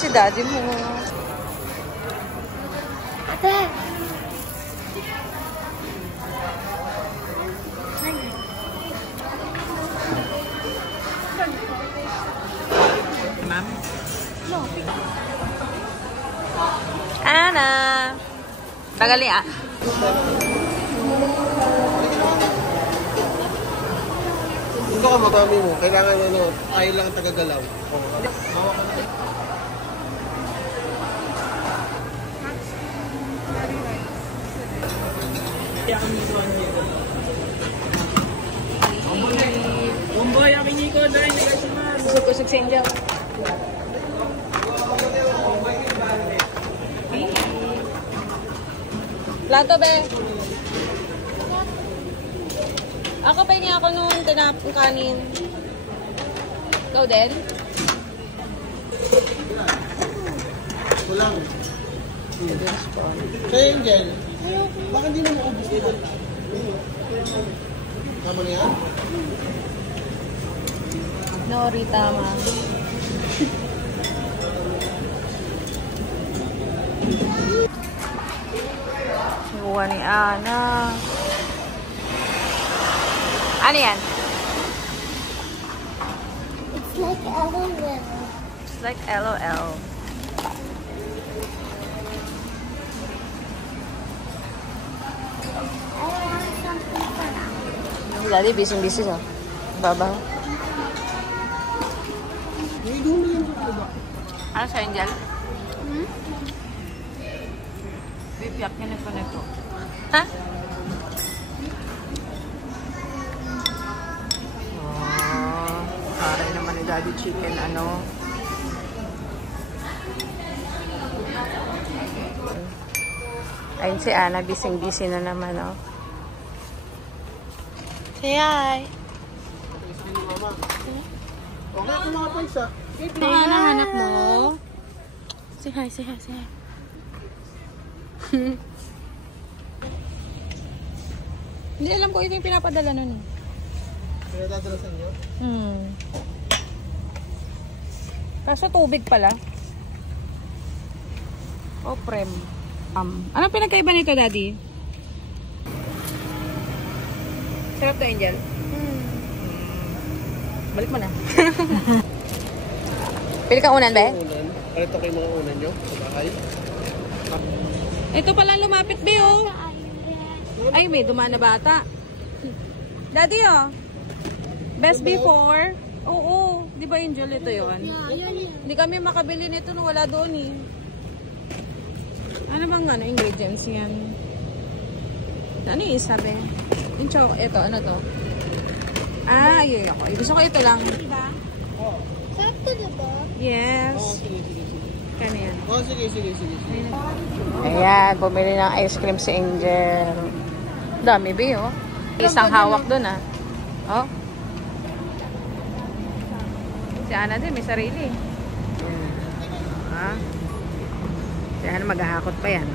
si daddy mo. Ate! Ma'am? No. Ana! Tagali ah. Ito ka madami mo. Kailangan ano, tayo lang tagagalaw. Bomboy, Akiniko, dahil nagasimas. Usog-usog sa Angel. Plato, be. Ako pa niya ako nung tinapong kanin. Ikaw din? Ito lang. Kaya Angel, bakit hindi mo maubos dito? Tama niya? Nori, tama. Sinuha ni Ana. Ano yan? It's like LOL. It's like LOL. I want something for now. Daddy, busy-busy siya. Babaw. Ano sa Angel? Bibiyak niya nito nito. Ha? Oh, parang naman ni Daddy Chicken, ano? Ayun si Ana, busy-busy na naman, oh. Say hi. Okay, ako mga pagsa. Ano ang anak mo? Say hi, say hi, say hi. Hindi alam ko ito yung pinapadala nun. Pinadadala sa inyo? Kaso tubig pala. O prem. Anong pinagkaiba nito, Daddy? Sarap to, Angel? Balik mo na. Pili ka unan, be? Unan. Palito kayo mga unan nyo sa bahay. Ito pala lumapit, be, oh. Ay, may dumaan na bata. Daddy, oh. Best before. Oo. Di ba, Angel? Ito yun. Hindi kami makabili nito nung wala doon, eh. Ano bang ano, ingredients yan? Ano yung isa, be? Ito, ano to? Ah, yun ako. Gusto ko ito lang. Diba? Sarap to, diba? Yes. Oo, sige. Kano yan? Oo, sige. Ayan, bumili ng ice cream si Angel. Dami, be, oh. Isang hawak dun, ah. Oh. Si Ana din, may sarili. Ah. Si Ana maghahakot pa yan.